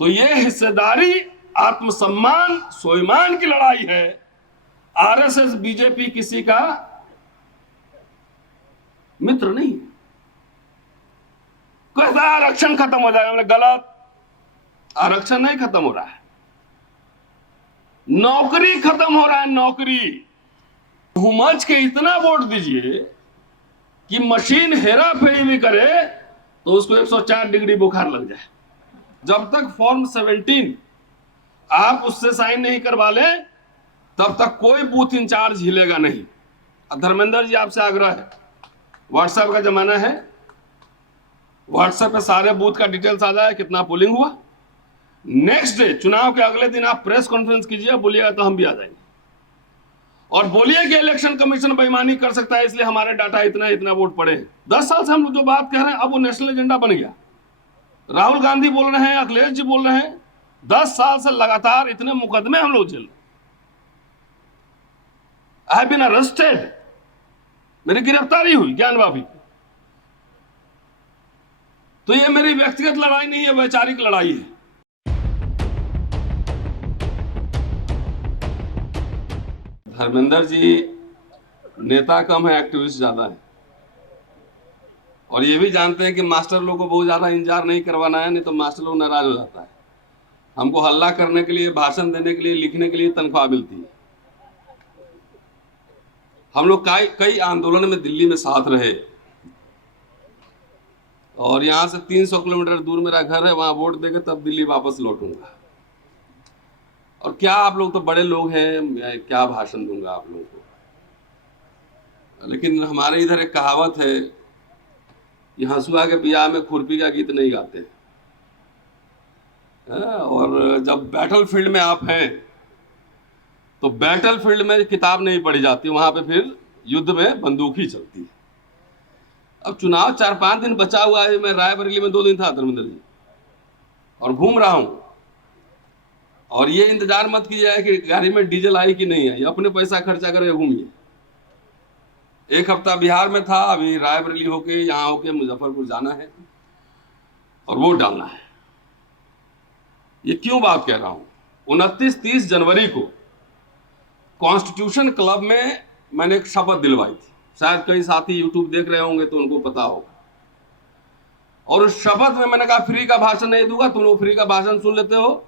तो ये हिस्सेदारी, आत्मसम्मान, स्वाभिमान की लड़ाई है। आरएसएस बीजेपी किसी का मित्र नहीं है। कहता है आरक्षण खत्म हो जाएगा, हमने गलत। आरक्षण नहीं खत्म हो रहा है, नौकरी खत्म हो रहा है, नौकरी। बहुमत के इतना वोट दीजिए कि मशीन हेरा फेरी भी करे तो उसको 104 डिग्री बुखार लग जाए। जब तक फॉर्म 17 आप उससे साइन नहीं करवा लें तब तक कोई बूथ इंचार्ज हिलेगा नहीं। धर्मेंद्र जी आपसे आग्रह है, व्हाट्सएप का जमाना है, व्हाट्सएप पे सारे बूथ का डिटेल्स आ जाए, कितना पोलिंग हुआ। नेक्स्ट डे, चुनाव के अगले दिन आप प्रेस कॉन्फ्रेंस कीजिए, बोलिएगा तो हम भी आ जाएंगे। और बोलिए कि इलेक्शन कमीशन बेईमानी कर सकता है, इसलिए हमारे डाटा इतना इतना वोट पड़े हैं। 10 साल से हम लोग जो बात कह रहे हैं अब वो नेशनल एजेंडा बन गया। राहुल गांधी बोल रहे हैं, अखिलेश जी बोल रहे हैं, 10 साल से लगातार इतने मुकदमे हम लोग झेल। आई हैव बीन अरेस्टेड, मेरी गिरफ्तारी हुई ज्ञानवापी। तो ये मेरी व्यक्तिगत लड़ाई नहीं है, वैचारिक लड़ाई है। धर्मेंद्र जी नेता कम है, एक्टिविस्ट ज्यादा है। और ये भी जानते हैं कि मास्टर लोग को बहुत ज्यादा इंतजार नहीं करवाना है, नहीं तो मास्टर लोग नाराज हो जाता है। हमको हल्ला करने के लिए, भाषण देने के लिए, लिखने के लिए तनख्वाह मिलती है। हम लोग कई आंदोलन में दिल्ली में साथ रहे, और यहाँ से 300 किलोमीटर दूर मेरा घर है, वहां वोट देकर तब दिल्ली वापस लौटूंगा। और क्या आप लोग तो बड़े लोग हैं, मैं क्या भाषण दूंगा आप लोगों को। लेकिन हमारे इधर एक कहावत है कि हंसुआ के बियाह में खुरपी का गीत नहीं गाते। और जब बैटल फील्ड में आप हैं तो बैटल फील्ड में किताब नहीं पढ़ी जाती, वहां पे फिर युद्ध में बंदूक ही चलती है। अब चुनाव 4-5 दिन बचा हुआ है। मैं रायबरेली में 2 दिन था धर्मेंद्र जी, और घूम रहा हूं। और ये इंतजार मत कीजिए कि गाड़ी में डीजल आई कि नहीं आई, अपने पैसा खर्चा करके घूमिए। 1 हफ्ता बिहार में था, अभी रायबरेली होके यहाँ होके मुजफ्फरपुर जाना है और वोट डालना है। ये क्यों बात कह रहा हूं, 29-30 जनवरी को कॉन्स्टिट्यूशन क्लब में मैंने एक शपथ दिलवाई थी। शायद कई साथी यूट्यूब देख रहे होंगे तो उनको पता होगा। और उस शपथ में मैंने कहा फ्री का भाषण नहीं दूंगा, तुम लोग फ्री का भाषण सुन लेते हो,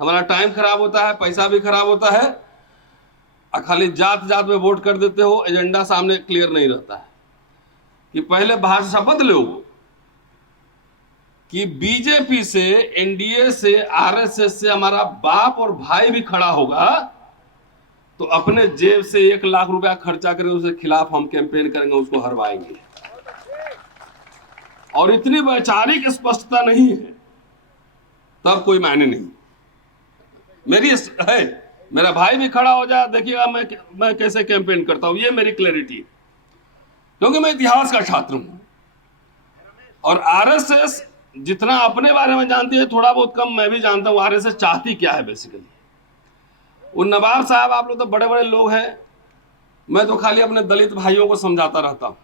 हमारा टाइम खराब होता है, पैसा भी खराब होता है, और खाली जात जात में वोट कर देते हो, एजेंडा सामने क्लियर नहीं रहता है। कि पहले भाषण शपथ लो कि बीजेपी से, एनडीए से, आरएसएस से हमारा बाप और भाई भी खड़ा होगा तो अपने जेब से 1 लाख रुपया खर्चा करके उसके खिलाफ हम कैंपेन करेंगे, उसको हरवाएंगे। और इतनी वैचारिक स्पष्टता नहीं है तब कोई मायने नहीं। मेरी है, मेरा भाई भी खड़ा हो जाए, देखिएगा मैं कैसे कैंपेन करता हूं, ये मेरी क्लैरिटी है। क्योंकि मैं इतिहास का छात्र हूं। और आरएसएस जितना अपने बारे में जानती है, थोड़ा बहुत कम मैं भी जानता हूं आरएसएस चाहती क्या है बेसिकली। वो नवाब साहब, आप लोग तो बड़े बड़े लोग हैं, मैं तो खाली अपने दलित भाइयों को समझाता रहता हूं।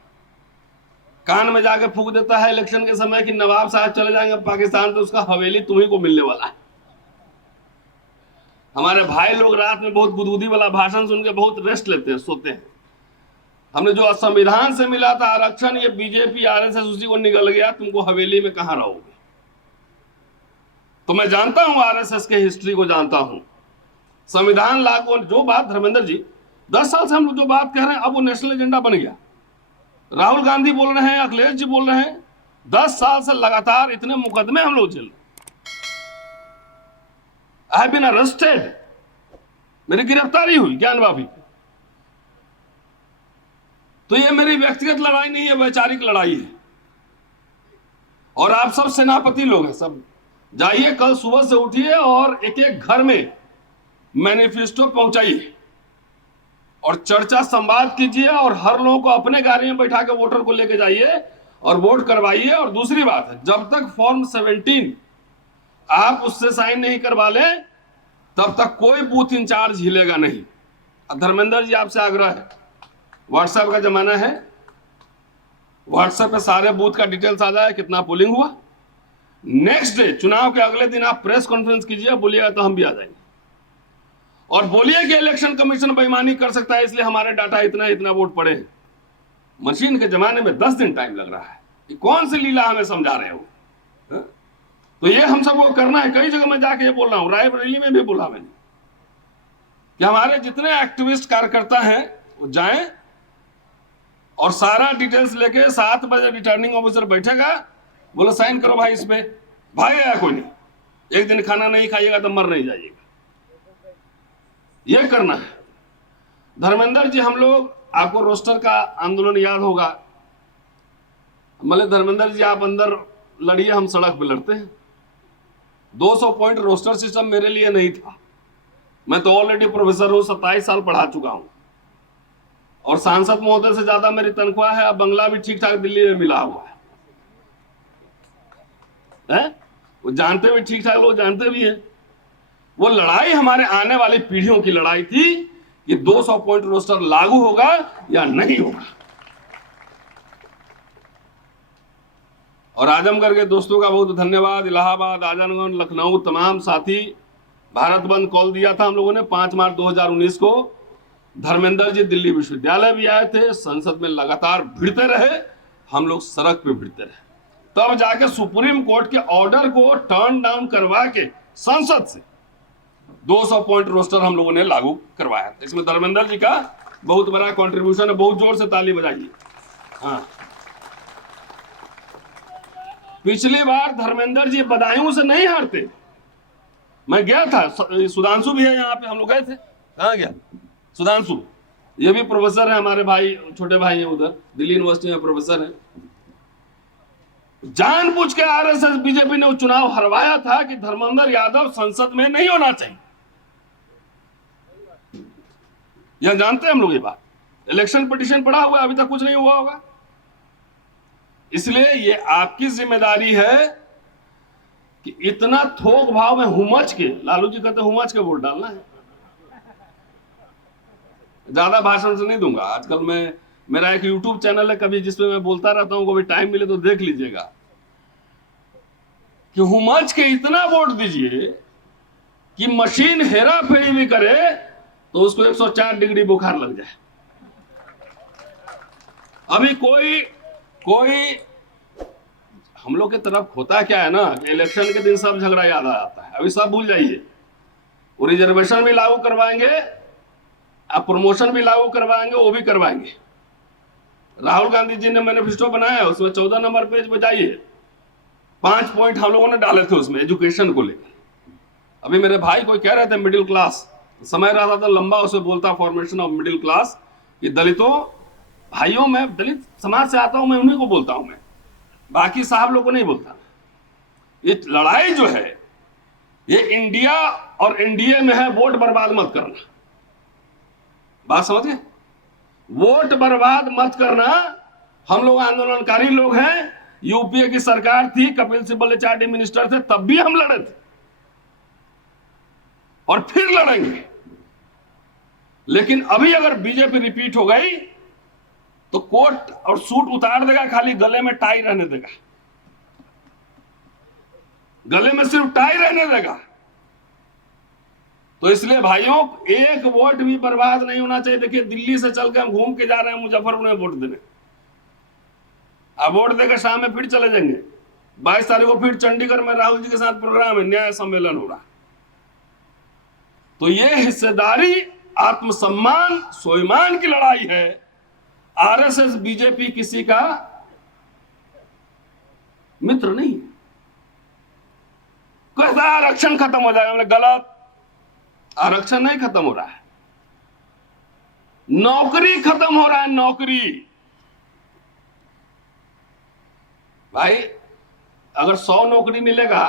कान में जाके फूंक देता है इलेक्शन के समय कि नवाब साहब चले जाएंगे पाकिस्तान तो उसका हवेली तुम्ही को मिलने वाला है। हमारे भाई लोग रात में बहुत बुदबुदी वाला भाषण सुन के बहुत रेस्ट लेते हैं, सोते हैं। हमने जो संविधान से मिला था आरक्षण, ये बीजेपी आरएसएस उसी को निगल गया, तुमको हवेली में कहां रहोगे। तो मैं जानता हूं आरएसएस के हिस्ट्री को जानता हूं। संविधान लागू, जो बात धर्मेंद्र जी 10 साल से हम लोग जो बात कह रहे हैं अब वो नेशनल एजेंडा बन गया। राहुल गांधी बोल रहे हैं, अखिलेश जी बोल रहे हैं, 10 साल से लगातार इतने मुकदमे हम लोग झेल। आई हैव बीन अरेस्टेड, मेरी गिरफ्तारी हुई ज्ञानवापी। तो ये मेरी व्यक्तिगत लड़ाई नहीं है, वैचारिक लड़ाई है। और आप सब सेनापति लोग हैं, सब जाइए, कल सुबह से उठिए और एक एक घर में मैनिफेस्टो पहुंचाइए और चर्चा संवाद कीजिए, और हर लोगों को अपने गाड़ी में बैठा के वोटर को लेके जाइए और वोट करवाइए। और दूसरी बात है, जब तक फॉर्म 17 आप उससे साइन नहीं करवा लें तब तक कोई बूथ इंचार्ज हिलेगा नहीं। धर्मेंद्र जी आपसे आग्रह है, व्हाट्सएप का जमाना है, व्हाट्सएप पे सारे बूथ का डिटेल्स आ जाए, कितना पोलिंग हुआ। नेक्स्ट डे चुनाव के अगले दिन आप प्रेस कॉन्फ्रेंस कीजिए, बोलिएगा तो हम भी आ जाएंगे, और बोलिए कि इलेक्शन कमीशन बेईमानी कर सकता है इसलिए हमारे डाटा इतना इतना वोट पड़े हैं। मशीन के जमाने में 10 दिन टाइम लग रहा है, ये कौन सी लीला हमें समझा रहे हो? तो ये हम सबको करना है। कई जगह मैं जाके ये बोल रहा हूं, रायबरेली में भी बोला मैंने कि हमारे जितने एक्टिविस्ट कार्यकर्ता हैं वो जाएं और सारा डिटेल्स लेके 7 बजे रिटर्निंग ऑफिसर बैठेगा, बोलो साइन करो भाई इस पे, भागेगा कोई नहीं, एक दिन खाना नहीं खाइएगा तो मर नहीं जाइएगा, ये करना है। धर्मेंद्र जी, हम लोग, आपको रोस्टर का आंदोलन याद होगा, बोले धर्मेंद्र जी आप अंदर लड़िए, हम सड़क पे लड़ते हैं। 200 पॉइंट रोस्टर सिस्टम मेरे लिए नहीं था, मैं तो ऑलरेडी प्रोफेसर हूं, 27 साल पढ़ा चुका हूं, और सांसद महोदय से ज्यादा मेरी तनख्वाह है। अब बंगला भी ठीक ठाक दिल्ली में मिला हुआ है? वो जानते भी, ठीक ठाक लोग जानते भी हैं। वो लड़ाई हमारे आने वाली पीढ़ियों की लड़ाई थी कि 200 पॉइंट रोस्टर लागू होगा या नहीं होगा। और आजमगढ़ के दोस्तों का बहुत धन्यवाद, इलाहाबाद, आजमगढ़, लखनऊ, तमाम साथी, भारत बंद कॉल दिया था हम लोगों ने 5 मार्च 2019 को। धर्मेंद्र जी दिल्ली विश्वविद्यालय भी आए थे, संसद में लगातार भिड़ते रहे, हम लोग सड़क पे भिड़ते रहे, तब जाके सुप्रीम कोर्ट के ऑर्डर को टर्न डाउन करवा के संसद से 200 पॉइंट रोस्टर हम लोगों ने लागू करवाया था। इसमें धर्मेंद्र जी का बहुत बड़ा कंट्रीब्यूशन है, बहुत जोर से ताली बजाइए। हाँ, पिछली बार धर्मेंद्र जी बदायूं से नहीं हारते, मैं गया था, सुधांशु भी है यहाँ पे, हम लोग गए थे। कहाँ गया सुधांशु? ये भी प्रोफेसर है, हमारे भाई, छोटे भाई हैं, उधर दिल्ली यूनिवर्सिटी में प्रोफेसर है। जानबूझ के आरएसएस बीजेपी ने वो चुनाव हरवाया था कि धर्मेंद्र यादव संसद में नहीं होना चाहिए। यह जानते हैं हम लोग ये बात, इलेक्शन पिटीशन पड़ा हुआ, अभी तक कुछ नहीं हुआ होगा। इसलिए ये आपकी जिम्मेदारी है कि इतना थोक भाव में हुमच के, लालू जी कहते हुमच के वोट डालना है। ज्यादा भाषण से नहीं दूंगा, आजकल मैं, मेरा एक यूट्यूब चैनल है कभी जिसमें मैं बोलता रहता हूं, कभी टाइम मिले तो देख लीजिएगा, कि हुमच के इतना वोट दीजिए कि मशीन हेरा फेरी भी करे तो उसको 104 डिग्री बुखार लग जाए। अभी कोई हम लोग की तरफ होता क्या है ना, कि इलेक्शन के दिन सब झगड़ा याद आ जाता है, अभी सब भूल जाइए। वो रिजर्वेशन भी लागू करवाएंगे, अब प्रमोशन भी लागू करवाएंगे, वो भी करवाएंगे। राहुल गांधी जी ने मैनिफेस्टो बनाया, उसमें 14 नंबर पेज पे जाइए, 5 पॉइंट हम लोगों ने डाले थे उसमें एजुकेशन को लेकर। अभी मेरे भाई कोई कह रहे थे मिडिल क्लास, समय रहा था लंबा उसे बोलता, फॉर्मेशन ऑफ मिडिल क्लास, कि दलितों भाइयों, में दलित समाज से आता हूं, मैं उन्हीं को बोलता हूं, मैं बाकी साहब लोग को नहीं बोलता। ये लड़ाई जो है ये इंडिया और एनडीए में है, वोट बर्बाद मत करना, बात समझ गए? वोट बर्बाद मत करना। हम लोग आंदोलनकारी लोग हैं, यूपीए की सरकार थी, कपिल सिब्बल एचआरडी मिनिस्टर थे, तब भी हम लड़े थे और फिर लड़ेंगे। लेकिन अभी अगर बीजेपी रिपीट हो गई तो कोट और सूट उतार देगा, खाली गले में टाई रहने देगा, गले में सिर्फ टाई रहने देगा। तो इसलिए भाइयों, एक वोट भी बर्बाद नहीं होना चाहिए। देखिए, दिल्ली से चल के हम घूम के जा रहे हैं मुजफ्फरपुर में वोट देने, अब वोट देकर शाम में फिर चले जाएंगे। 22 तारीख को फिर चंडीगढ़ में राहुल जी के साथ प्रोग्राम है, न्याय सम्मेलन हो रहा। तो ये हिस्सेदारी, आत्मसम्मान, स्वाभिमान की लड़ाई है। आरएसएस बीजेपी किसी का मित्र नहीं है। कहता आरक्षण खत्म हो जाएगा, हमने गलत, आरक्षण नहीं खत्म हो रहा है, नौकरी खत्म हो रहा है, नौकरी। भाई अगर 100 नौकरी मिलेगा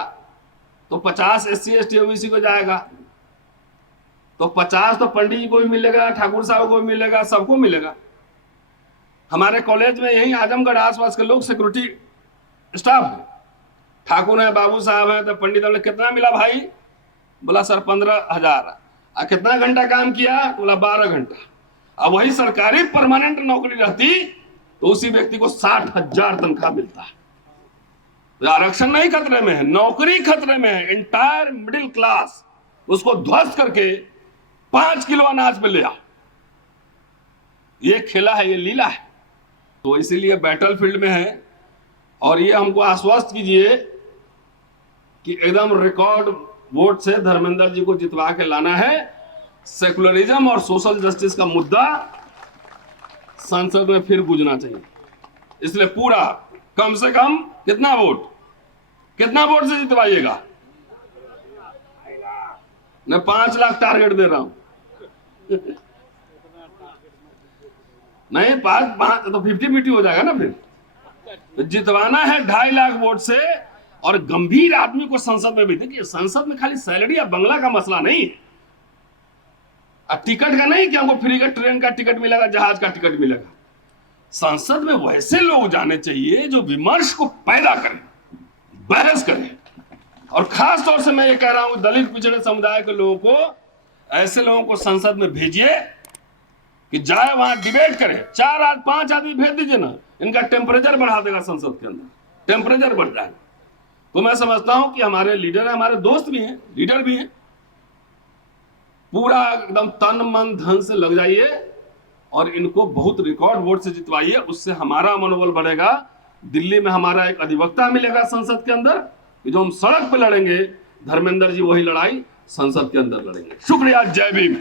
तो 50 SC ST OBC को जाएगा, तो 50 तो पंडित जी को भी मिलेगा, ठाकुर साहब को भी मिलेगा, सबको मिलेगा। हमारे कॉलेज में यही आजमगढ़ आसपास के लोग सिक्योरिटी स्टाफ है, ठाकुर है, बाबू साहब है, तो पंडित हमने कितना मिला भाई? बोला सर 15,000। कितना घंटा काम किया? बोला 12 घंटा। अब वही सरकारी परमानेंट नौकरी रहती तो उसी व्यक्ति को 60,000 तनख्वाह मिलता है। तो आरक्षण नहीं खतरे में है, नौकरी खतरे में है। इंटायर मिडिल क्लास उसको ध्वस्त करके 5 किलो अनाज पे ले आ, ये खेला है, ये लीला है। तो इसीलिए बैटलफील्ड में है। और ये हमको आश्वस्त कीजिए कि एकदम रिकॉर्ड वोट से धर्मेंद्र जी को जितवा के लाना है। सेकुलरिज्म और सोशल जस्टिस का मुद्दा संसद में फिर गूंजना चाहिए। इसलिए पूरा कम से कम कितना वोट से जितवाइएगा? मैं 5 लाख टारगेट दे रहा हूं। नहीं, 5 तो 50-50 हो जाएगा ना। फिर जितवाना है 2.5 लाख वोट से। और गंभीर आदमी को संसद में भी देखिए, संसद में खाली सैलरी या बंगला का मसला नहीं है, टिकट का नहीं कि हमको फ्री का ट्रेन का टिकट मिलेगा, जहाज का टिकट मिलेगा। संसद में वैसे लोग जाने चाहिए जो विमर्श को पैदा करें, बहस करें। और खास तौर से मैं ये कह रहा हूं, दलित पिछड़े समुदाय के लोगों को, ऐसे लोगों को संसद में भेजिए कि जाए वहां डिबेट करे। 4-5 आदमी भेज दीजिए ना, इनका टेम्परेचर बढ़ा देगा संसद के अंदर, टेम्परेचर बढ़ जाएगा। तो मैं समझता हूं कि हमारे लीडर हैं, हमारे दोस्त भी हैं, लीडर भी हैं, पूरा एकदम तन मन धन से लग जाइए और इनको बहुत रिकॉर्ड वोट से जितवाइए। उससे हमारा मनोबल बढ़ेगा। दिल्ली में हमारा एक अधिवक्ता मिलेगा संसद के अंदर कि जो हम सड़क पे लड़ेंगे, धर्मेंद्र जी वही लड़ाई संसद के अंदर लड़ेंगे। शुक्रिया, जय भीम।